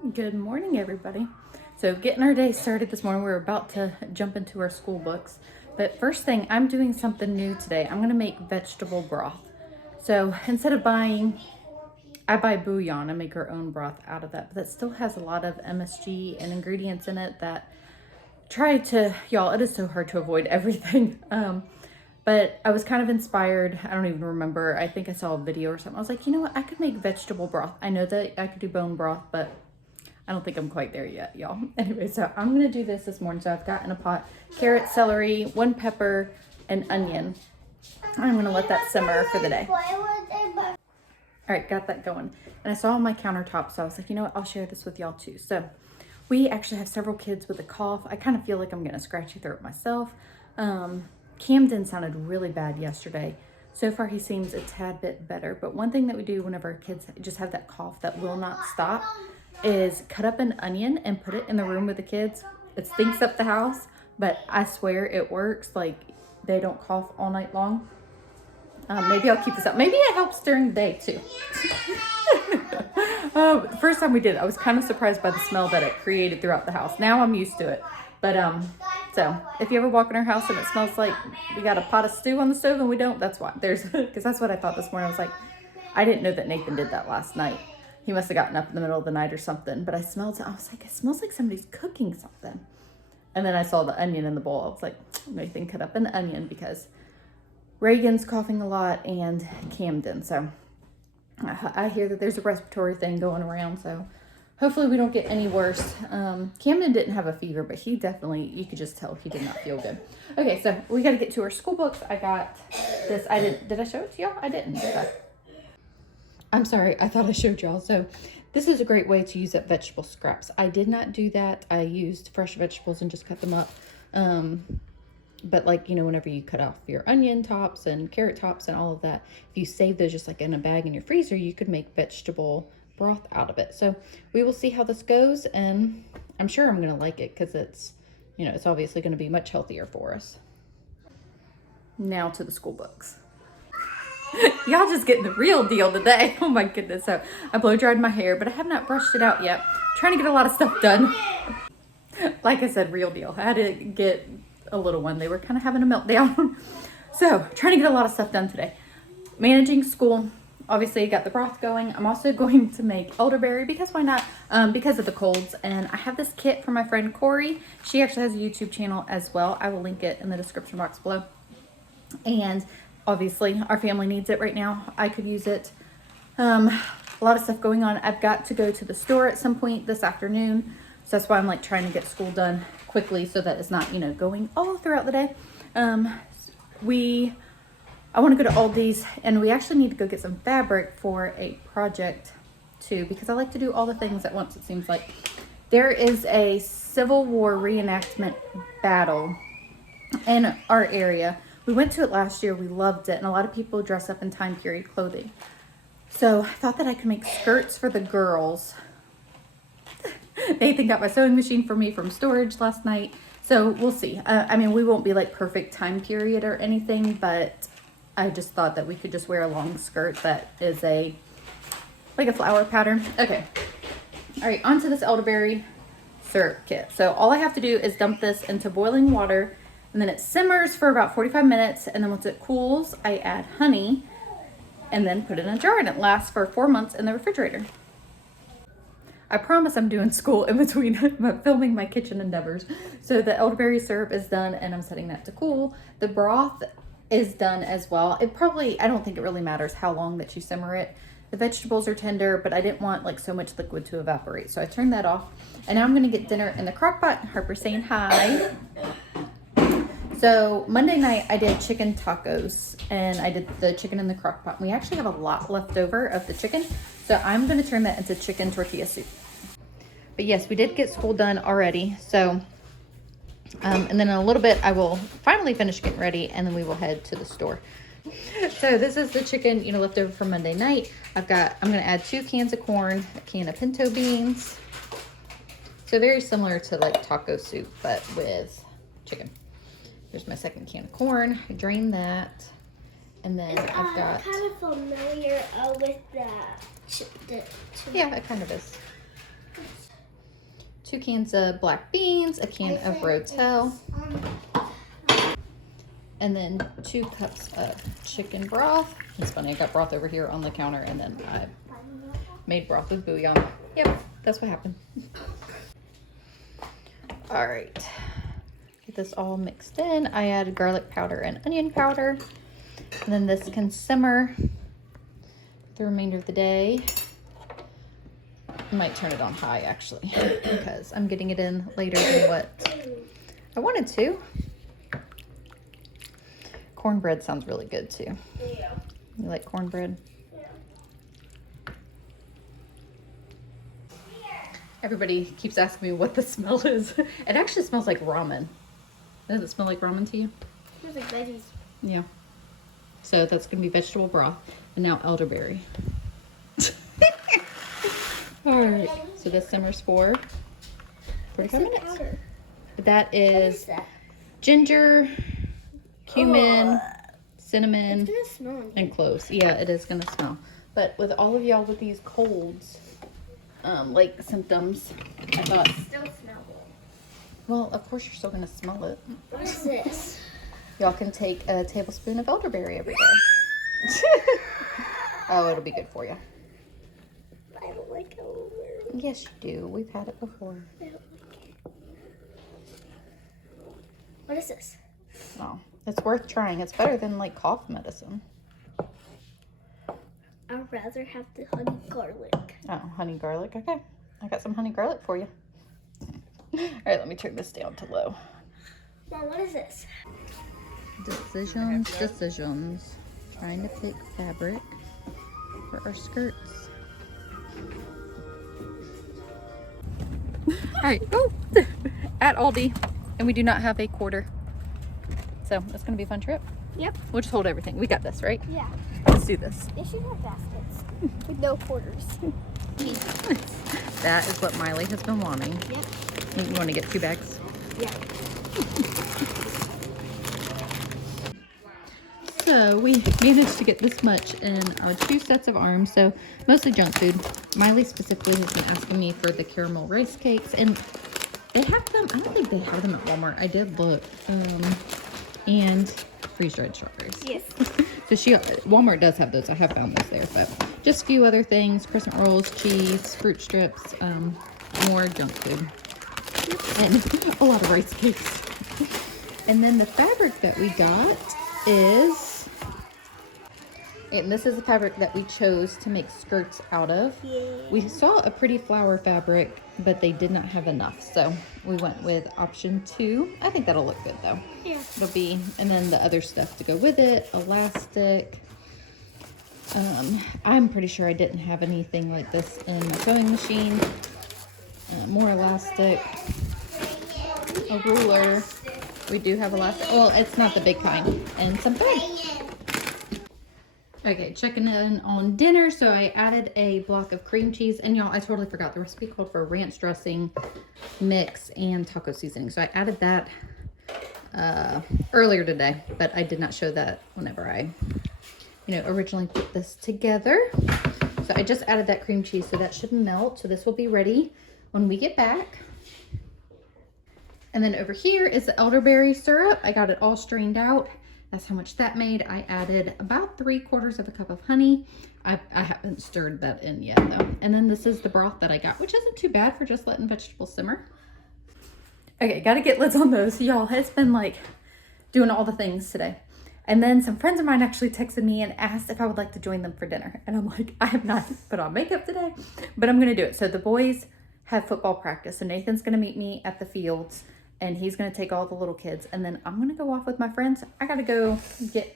Good morning, everybody. So getting our day started this morning, we're about to jump into our school books. But first thing, I'm doing something new today. I'm gonna make vegetable broth. So instead of I buy bouillon and make our own broth out of that, but that still has a lot of MSG and ingredients in it that y'all, it is so hard to avoid everything. But I was kind of inspired. I don't even remember. I think I saw a video or something. I was like, you know what? I could make vegetable broth. I know that I could do bone broth, but I don't think I'm quite there yet, y'all. Anyway, so I'm gonna do this morning. So I've got in a pot carrot, celery, 1 pepper, and onion. I'm gonna let that simmer for the day. All right, got that going. And I saw on my countertop, so I was like, you know what? I'll share this with y'all too. So we actually have several kids with a cough. I kind of feel like I'm gonna scratchy throat myself. Camden sounded really bad yesterday. So far, he seems a tad bit better. But one thing that we do whenever our kids just have that cough that will not stop is cut up an onion and put it in the room with the kids. It stinks up the house, but I swear it works. Like, they don't cough all night long. Maybe I'll keep this up. Maybe it helps during the day too. The first time we did it, I was kind of surprised by the smell that it created throughout the house. Now I'm used to it. But so if you ever walk in our house and it smells like we got a pot of stew on the stove and we don't, that's why. Because that's what I thought this morning. I was like, I didn't know that Nathan did that last night. He must have gotten up in the middle of the night or something. But I smelled it. I was like, it smells like somebody's cooking something. And then I saw the onion in the bowl. I was like, Nathan cut up an onion because Reagan's coughing a lot and Camden. So I hear that there's a respiratory thing going around. So hopefully we don't get any worse. Camden didn't have a fever, but he definitely, you could just tell he did not feel good. Okay, so we got to get to our school books. I got this. Did I show it to y'all? I didn't, did I? I'm sorry. I thought I showed y'all. So this is a great way to use up vegetable scraps. I did not do that. I used fresh vegetables and just cut them up. But like, you know, whenever you cut off your onion tops and carrot tops and all of that, if you save those just like in a bag in your freezer, you could make vegetable broth out of it. So we will see how this goes, and I'm sure I'm going to like it because it's, you know, it's obviously going to be much healthier for us. Now to the school books. Y'all just getting the real deal today. Oh my goodness. So I blow dried my hair, but I have not brushed it out yet. Trying to get a lot of stuff done. Like I said, real deal. I had to get a little one. They were kind of having a meltdown. So trying to get a lot of stuff done today. Managing school. Obviously, I got the broth going. I'm also going to make elderberry because why not? Because of the colds. And I have this kit from my friend Corey. She actually has a YouTube channel as well. I will link it in the description box below. And obviously, our family needs it right now. I could use it. A lot of stuff going on. I've got to go to the store at some point this afternoon. So that's why I'm like trying to get school done quickly so that it's not, you know, going all throughout the day. I want to go to Aldi's, and we actually need to go get some fabric for a project too, because I like to do all the things at once, it seems like. There is a Civil War reenactment battle in our area. We went to it last year. We loved it, and a lot of people dress up in time period clothing. So I thought that I could make skirts for the girls. Nathan got my sewing machine for me from storage last night. So we'll see. I mean, we won't be like perfect time period or anything, but I just thought that we could just wear a long skirt that is like a flower pattern. Okay. All right, onto this elderberry syrup kit. So all I have to do is dump this into boiling water, and then it simmers for about 45 minutes. And then once it cools, I add honey and then put it in a jar, and it lasts for 4 months in the refrigerator. I promise I'm doing school in between filming my kitchen endeavors. So the elderberry syrup is done, and I'm setting that to cool. The broth is done as well. I don't think it really matters how long that you simmer it. The vegetables are tender, but I didn't want like so much liquid to evaporate. So I turned that off. And now I'm gonna get dinner in the crock pot. Harper saying hi. So Monday night I did chicken tacos, and I did the chicken in the crock pot. We actually have a lot left over of the chicken. So I'm gonna turn that into chicken tortilla soup. But yes, we did get school done already. So, and then in a little bit, I will finally finish getting ready, and then we will head to the store. So this is the chicken, you know, left over from Monday night. I'm going to add 2 cans of corn, a can of pinto beans. So very similar to like taco soup, but with chicken. Here's my second can of corn. I drain that. And then I've got... kind of familiar with the yeah, it kind of is. 2 cans of black beans, a can of Rotel, and then 2 cups of chicken broth. It's funny, I got broth over here on the counter, and then I made broth with bouillon. Yep, that's what happened. All right, get this all mixed in. I added garlic powder and onion powder, and then this can simmer the remainder of the day. I might turn it on high actually, because I'm getting it in later than what I wanted to. Cornbread sounds really good too. Yeah. You like cornbread? Yeah. Everybody keeps asking me what the smell is. It actually smells like ramen. Does it smell like ramen to you? It smells like veggies. Yeah. So that's gonna be vegetable broth, and now elderberry. All right, so this simmers for 45 minutes. Powder? That What is is that? ginger, cumin, It's cinnamon, gonna smell. and cloves. Yeah, it is gonna smell. But with all of y'all with these colds, like symptoms, I thought, Still smell it. well, of course you're still gonna smell it. What is this? Y'all can take a tablespoon of elderberry every day. Oh, it'll be good for you. I don't like elderberry. Yes, you do. We've had it before. I don't like it. What is this? Oh, it's worth trying. It's better than like cough medicine. I'd rather have the honey garlic. Oh, honey garlic. Okay, I got some honey garlic for you. All right, let me turn this down to low. Mom, what is this? Decisions. Trying to pick fabric for our skirts. All right, oh, at Aldi, and we do not have a quarter. So it's gonna be a fun trip. Yep. We'll just hold everything. We got this, right? Yeah. Let's do this. They should have baskets with no quarters. That is what Miley has been wanting. Yep. You want to get 2 bags? Yeah. So we managed to get this much in 2 sets of arms, so mostly junk food. Miley specifically has been asking me for the caramel rice cakes, and they have them. I don't think they have them at Walmart. I did look. And freeze-dried strawberries. Yes. So Walmart does have those. I have found those there, but just a few other things: crescent rolls, cheese, fruit strips, more junk food, and a lot of rice cakes. And then the fabric that we got is, and this is the fabric that we chose to make skirts out of. Yeah. We saw a pretty flower fabric, but they did not have enough, so we went with option 2. I think that'll look good though. Yeah. It'll be, and then the other stuff to go with it, elastic. I'm pretty sure I didn't have anything like this in my sewing machine. More elastic, a ruler. We do have elastic. Well, it's not the big kind, and some thread. Okay, checking in on dinner. So I added a block of cream cheese, and y'all, I totally forgot the recipe called for ranch dressing, mix, and taco seasoning. So I added that earlier today, but I did not show that whenever I, originally put this together. So I just added that cream cheese, so that should melt. So this will be ready when we get back. And then over here is the elderberry syrup. I got it all strained out. That's how much that made. I added about 3/4 of a cup of honey. I haven't stirred that in yet though. And then this is the broth that I got, which isn't too bad for just letting vegetables simmer. Okay, gotta get lids on those. Y'all, it's been like doing all the things today. And then some friends of mine actually texted me and asked if I would like to join them for dinner. And I'm like, I have not put on makeup today, but I'm gonna do it. So the boys have football practice. So Nathan's gonna meet me at the fields, and he's gonna take all the little kids, and then I'm gonna go off with my friends. I gotta go get,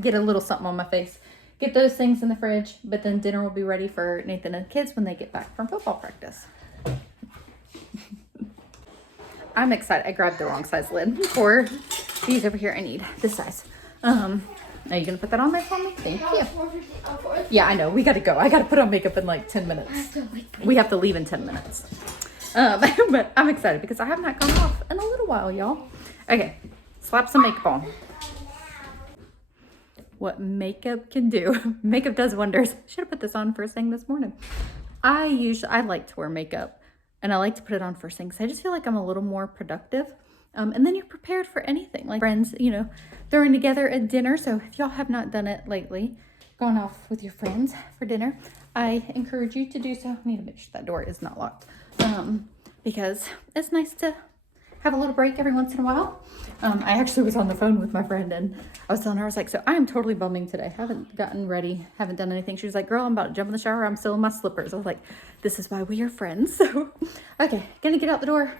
get a little something on my face, get those things in the fridge, but then dinner will be ready for Nathan and the kids when they get back from football practice. I'm excited. I grabbed the wrong size lid for these over here. I need this size. Are you gonna put that on there for me? Thank you. Yeah, I know. We gotta go. I gotta put on makeup in like 10 minutes. We have to leave in 10 minutes. But I'm excited because I have not gone off in a little while, y'all. Okay, slap some makeup on. what makeup can do. Makeup does wonders. Should have put this on first thing this morning. I like to wear makeup, and I like to put it on first thing because I just feel like I'm a little more productive. And then you're prepared for anything. Like friends, you know, throwing together a dinner. So if y'all have not done it lately, gone off with your friends for dinner, I encourage you to do so. I need to make sure that door is not locked. Because it's nice to have a little break every once in a while. I actually was on the phone with my friend and I was telling her, I was like, so I am totally bumming today. Haven't gotten ready, haven't done anything. She was like, girl, I'm about to jump in the shower. I'm still in my slippers. I was like, this is why we are friends. So, okay, gonna get out the door,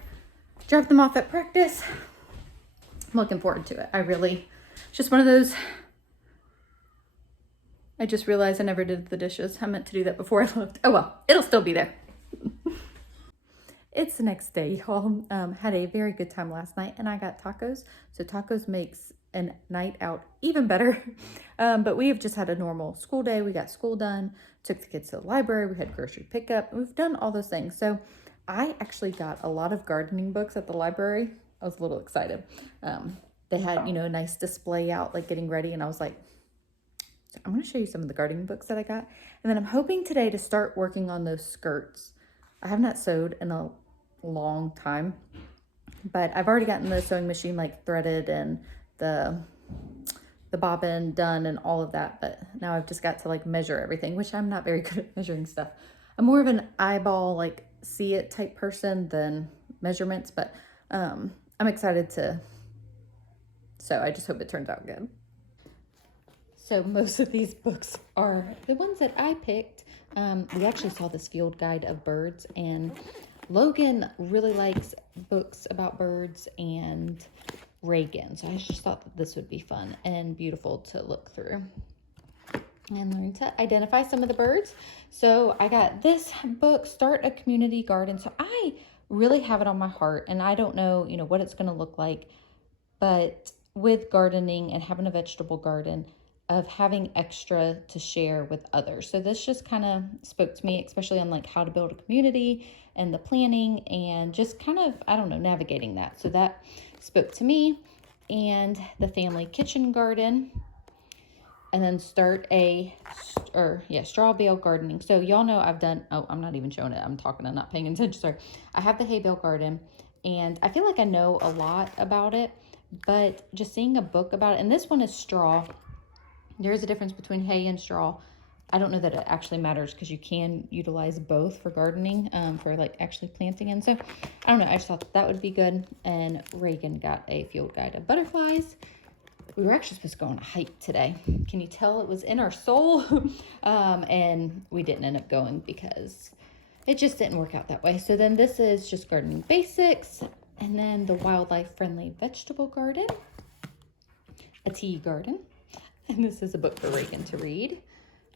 drop them off at practice. I'm looking forward to it. It's just one of those, I just realized I never did the dishes. I meant to do that before I left. Oh well, it'll still be there. It's the next day, y'all. Had a very good time last night and I got tacos. So tacos makes a night out even better. But we have just had a normal school day. We got school done, took the kids to the library. We had grocery pickup. We've done all those things. So I actually got a lot of gardening books at the library. I was a little excited. They had, you know, a nice display out, like getting ready. And I was like, so I'm going to show you some of the gardening books that I got. And then I'm hoping today to start working on those skirts. I have not sewed in a long time, but I've already gotten the sewing machine like threaded and the bobbin done and all of that. But now I've just got to like measure everything, which I'm not very good at measuring stuff. I'm more of an eyeball, like see it type person than measurements, but I'm excited to sew. I just hope it turns out good. So most of these books are the ones that I picked. We actually saw this field guide of birds, and Logan really likes books about birds, and Reagan. So I just thought that this would be fun and beautiful to look through and learn to identify some of the birds. So I got this book, Start a Community Garden. So I really have it on my heart, and I don't know, you know, what it's going to look like, but with gardening and having a vegetable garden, of having extra to share with others. So this just kind of spoke to me, especially on like how to build a community and the planning and just kind of, I don't know, navigating that. So that spoke to me. And the family kitchen garden, and then start a, straw bale gardening. So y'all know I've done, oh, I'm not even showing it. I'm talking and not paying attention. Sorry. I have the hay bale garden, and I feel like I know a lot about it, but just seeing a book about it, and this one is straw. There is a difference between hay and straw. I don't know that it actually matters because you can utilize both for gardening, for like actually planting in. So I don't know. I just thought that would be good. And Reagan got a field guide of butterflies. We were actually supposed to go on a hike today. Can you tell it was in our soul? And we didn't end up going because it just didn't work out that way. So then this is just gardening basics. And then the wildlife friendly vegetable garden, a tea garden. And this is a book for Reagan to read.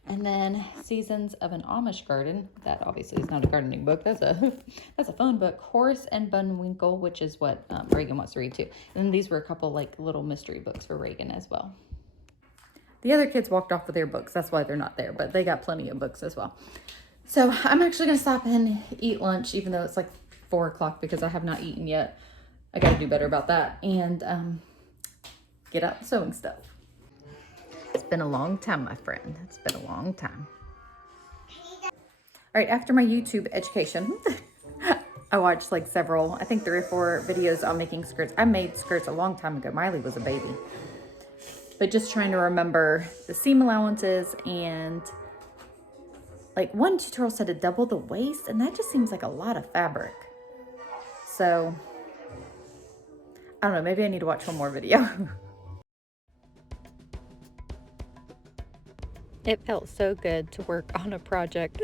And then Seasons of an Amish Garden. That obviously is not a gardening book. That's a fun book. Horace and Bunwinkle, which is what Reagan wants to read too. And then these were a couple like little mystery books for Reagan as well. The other kids walked off with their books. That's why they're not there, but they got plenty of books as well. So I'm actually going to stop and eat lunch, even though it's like 4 o'clock because I have not eaten yet. I got to do better about that. And get out the sewing stuff. It's been a long time, my friend. It's been a long time. All right, after my YouTube education, I watched like several, I think 3 or 4 videos on making skirts. I made skirts a long time ago. Miley was a baby. But just trying to remember the seam allowances, and like one tutorial said to double the waist, and that just seems like a lot of fabric. So, I don't know, maybe I need to watch one more video. It felt so good to work on a project.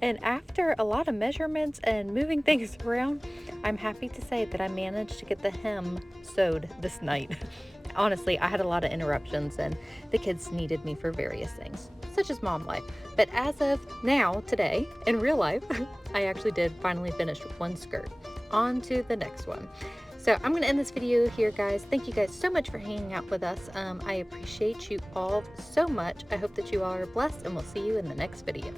And after a lot of measurements and moving things around, I'm happy to say that I managed to get the hem sewed this night. Honestly, I had a lot of interruptions and the kids needed me for various things, such as mom life. But as of now, today, in real life, I actually did finally finish one skirt. On to the next one. So I'm going to end this video here, guys. Thank you guys so much for hanging out with us. I appreciate you all so much. I hope that you all are blessed, and we'll see you in the next video.